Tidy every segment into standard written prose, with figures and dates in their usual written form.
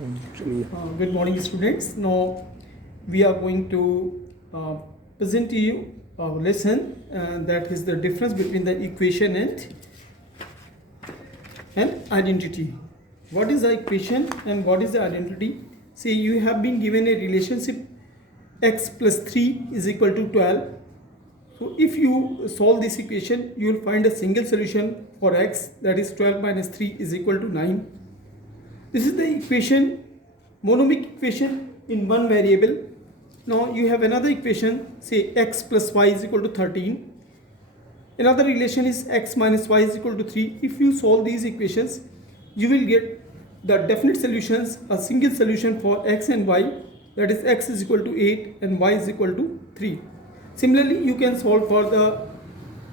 Good morning, students. Now we are going to present to you a lesson that is the difference between the equation and identity. What is the equation and what is the identity? See, you have been given a relationship x plus 3 is equal to 12. So if you solve this equation, you will find a single solution for x, that is 12 minus 3 is equal to 9. This is the equation, monomic equation in one variable. Now you have another equation, say x plus y is equal to 13. Another relation is x minus y is equal to 3. If you solve these equations, you will get the definite solutions, a single solution for x and y, that is x is equal to 8 and y is equal to 3. Similarly, you can solve for the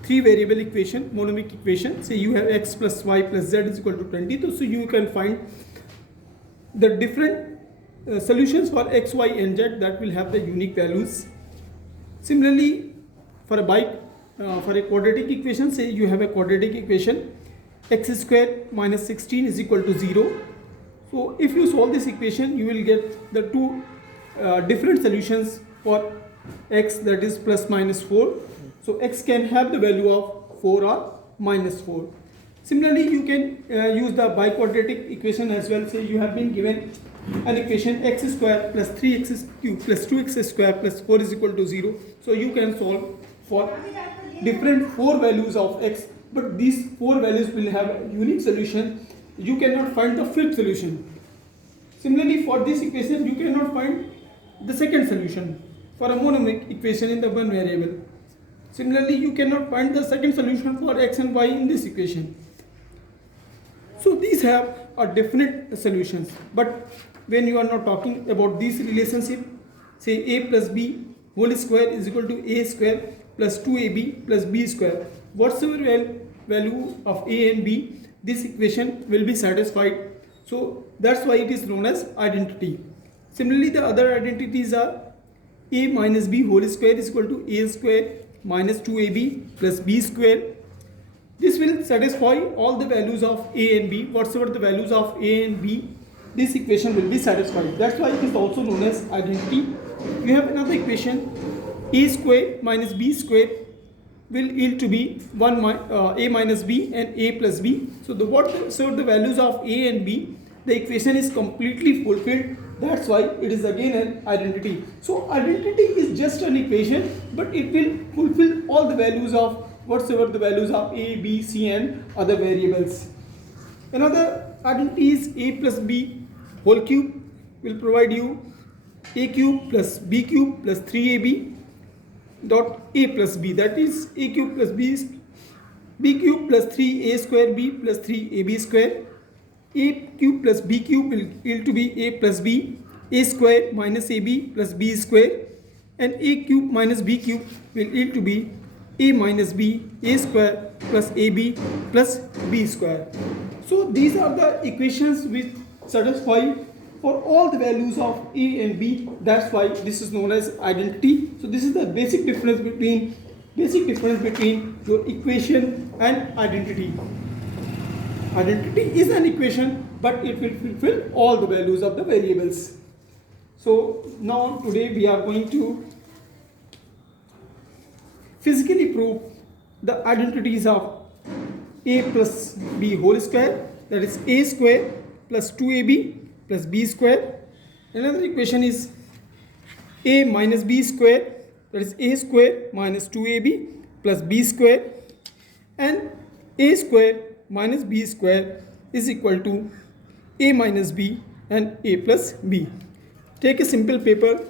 three variable equation, monomic equation. Say you have x plus y plus z is equal to 20. So you can find the different solutions for x, y and z that will have the unique values. Similarly, for a quadratic equation, say you have a quadratic equation x square minus 16 is equal to 0. So if you solve this equation, you will get the two different solutions for x, that is plus minus 4. So x can have the value of 4 or minus 4. Similarly, you can use the biquadratic equation as well. Say you have been given an equation x square plus 3x cube plus 2x square plus 4 is equal to 0. So you can solve for different 4 values of x, but these 4 values will have a unique solution. You cannot find the fifth solution. Similarly, for this equation, you cannot find the second solution for a monomic equation in the one variable. Similarly, you cannot find the second solution for x and y in this equation. So these have a definite solutions, but when you are not talking about this relationship, say a plus b whole square is equal to a square plus 2ab plus b square. Whatsoever value of a and b, this equation will be satisfied. So that's why it is known as identity. Similarly, the other identities are a minus b whole square is equal to a square minus 2ab plus b square. This will satisfy all the values of a and b. Whatsoever the values of a and b, this equation will be satisfied. That's why it is also known as identity. You have another equation, a square minus b square will yield to be a minus b and a plus b. So whatsoever the values of a and b, the equation is completely fulfilled. That's why it is again an identity. So identity is just an equation, but it will fulfill all the values of whatsoever the values of a, b, c and other variables. Another identity is a plus b whole cube will provide you a cube plus b cube plus 3ab dot a plus b, that is a cube plus b cube plus 3a square b plus 3ab square. A cube plus b cube will yield to be a plus b, a square minus ab plus b square, and a cube minus b cube will yield to be a minus b, a square plus ab plus b square. So these are the equations which satisfy for all the values of a and b. That's why this is known as identity. So this is the basic difference between your equation and identity. Identity is an equation, but it will fulfill all the values of the variables. So now today we are going to physically prove the identities of a plus b whole square, that is a square plus 2ab plus b square. Another equation is a minus b square, that is a square minus 2ab plus b square, and a square minus b square is equal to a minus b and a plus b. Take a simple paper,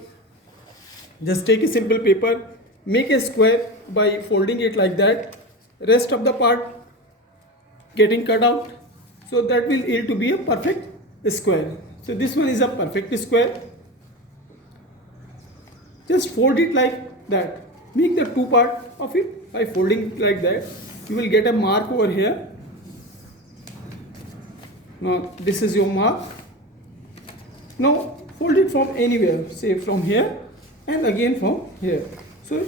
make a square by folding it like that, rest of the part getting cut out, so that will yield to be a perfect square. So this one is a perfect square. Just fold it like that, make the two part of it by folding it like that. You will get a mark over here. Now this is your mark. Now fold it from anywhere, say from here and again from here. So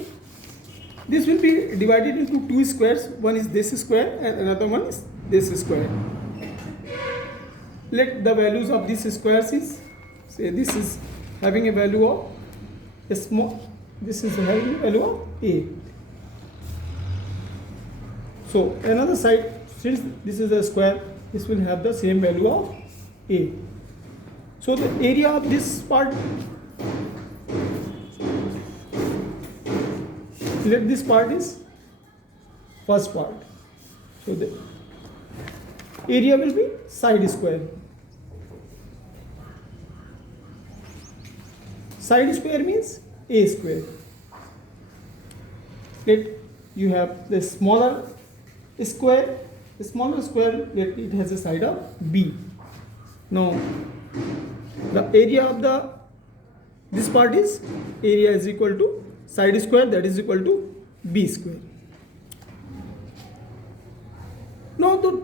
this will be divided into two squares. One is this square and another one is this square. let the values of these squares is, say this is having a value of a small, this is having a value of a. So another side, since this is a square, this will have the same value of a. So the area of this part, let this part is first part. So the area will be side square. Side square means a square. Let you have the smaller square. The smaller square, let it has a side of b. Now the area of the this part is, area is equal to side square, that is equal to b square. Now the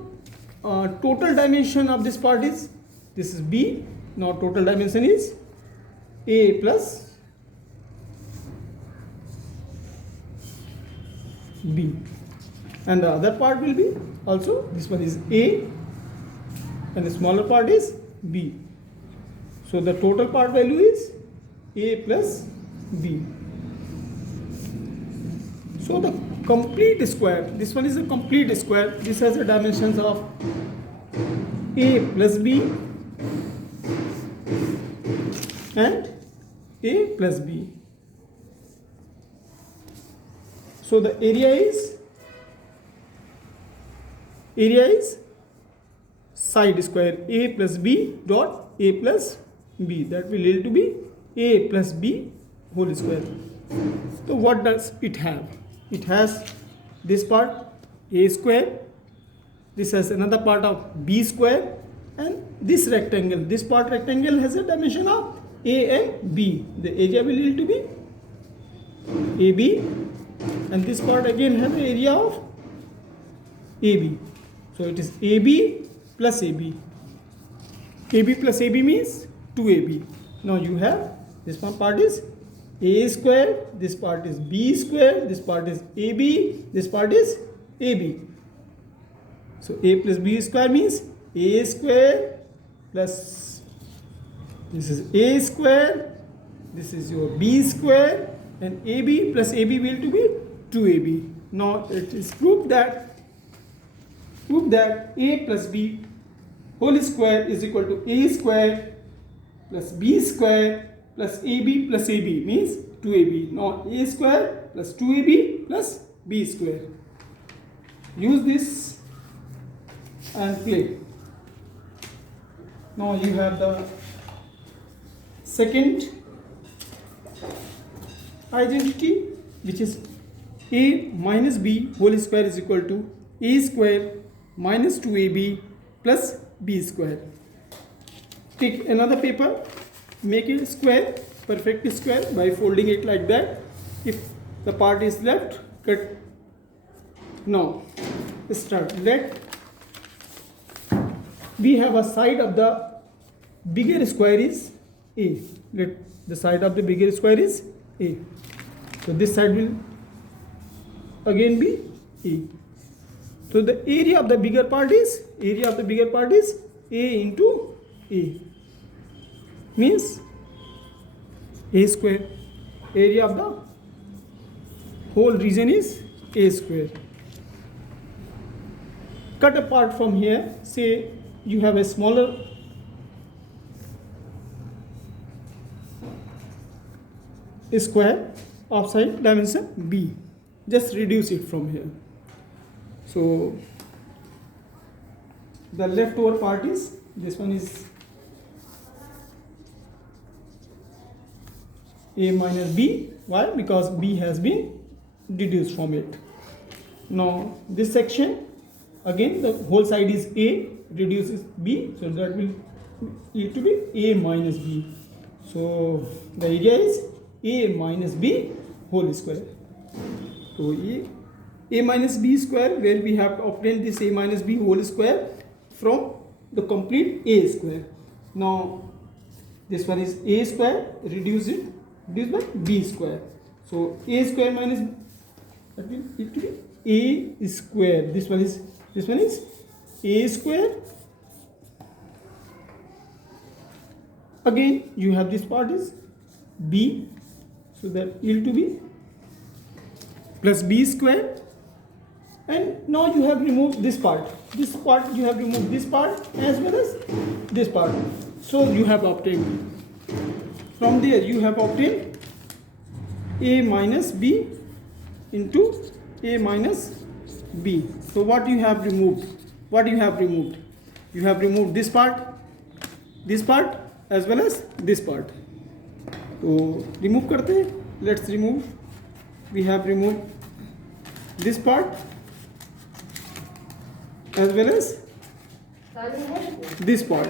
total dimension of this part is, this is b. Now total dimension is a plus b, and the other part will be also, this one is a and the smaller part is b. So the total part value is a plus b. So the complete square, this one is a complete square, this has the dimensions of a plus b and a plus b. So the area is side square a plus b dot a plus b, that will lead to be a plus b whole square. So what does it have? It has this part a square, this has another part of b square, and this rectangle, this part rectangle has a dimension of a and b. The area will lead to be ab, and this part again has the area of ab. So it is ab plus ab. ab plus ab means 2ab. Now you have this one part is a square, this part is b square, this part is ab, this part is ab. So a plus b square means a square plus, this is a square, this is your b square, and ab plus ab will to be 2ab. Now it is proved that a plus b whole square is equal to a square plus b square plus ab means 2ab. Now a square plus 2ab plus b square. Use this and play. Now you have the second identity, which is a minus b whole square is equal to a square minus 2ab plus b square. Take another paper, make it square, perfect square by folding it like that. If the part is left, cut. Now start. Let we have a side of the bigger square is a. Let the side of the bigger square is a. So this side will again be a. So the area of the bigger part is a into a, means a square. Area of the whole region is a square. Cut apart from here, say you have a smaller square of side dimension b. Just reduce it from here. So the leftover part is, this one is a minus b. Why? Because b has been deduced from it. Now this section, again the whole side is a, reduces b, so that will need to be a minus b. So the area is a minus b whole square. So a minus b square, where we have to obtain this a minus b whole square from the complete a square. Now this one is a square, reduced by b square. So a square minus, that will it to be a square. This one is a square again you have this part is b, so that yield to be plus b square. And now you have removed this part, you have removed this part as well as this part. So you have obtained, from there you have obtained a minus b into a minus b. So what you have removed, you have removed this part as well as this part. तो remove करते हैं, let's remove. We have removed this part as well as this part,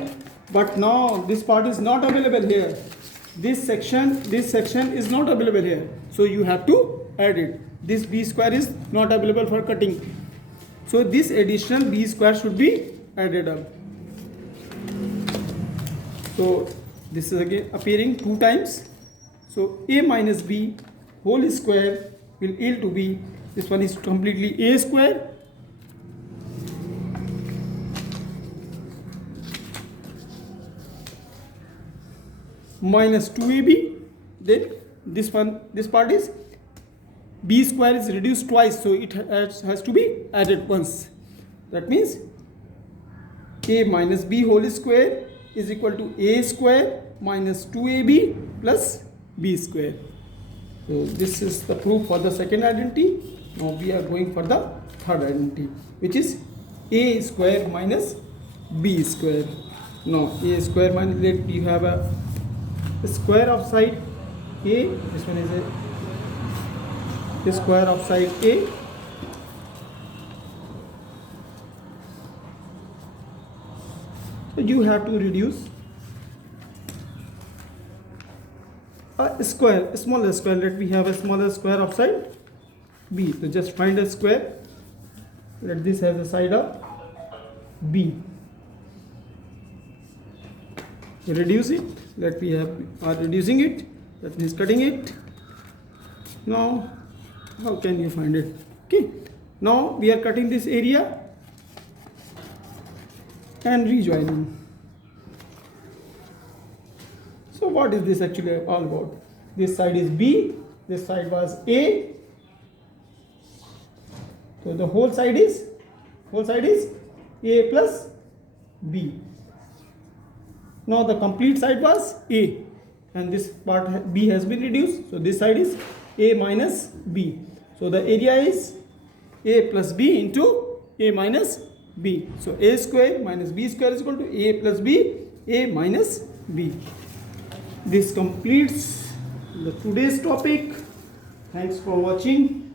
but now this part is not available here. This section is not available here, so you have to add it. This b square is not available for cutting, so this additional b square should be added up. So this is again appearing 2 times, so a minus b whole square will yield to be, this one is completely a square minus 2ab. Then this part is b square is reduced twice, so it has to be added once. That means a minus b whole square is equal to a square minus 2ab plus b square. So this is the proof for the second identity. Now we are going for the third identity, which is a square minus b square. Now a square minus, let you have a square of side a, this one is the square of side a, so you have to reduce a square, a smaller square. Let me have a smaller square of side b. So just find a square, let this have the side of b, reduce it. Let we are reducing it, that means cutting it. Now how can you find it? Okay, now we are cutting this area and rejoining. So what is this actually all about? This side is b, this side was a, so the whole side is a plus b. Now the complete side was a, and this part b has been reduced, so this side is a minus b. So the area is a plus b into a minus b. So a square minus b square is equal to a plus b, a minus b. This completes the today's topic. Thanks for watching.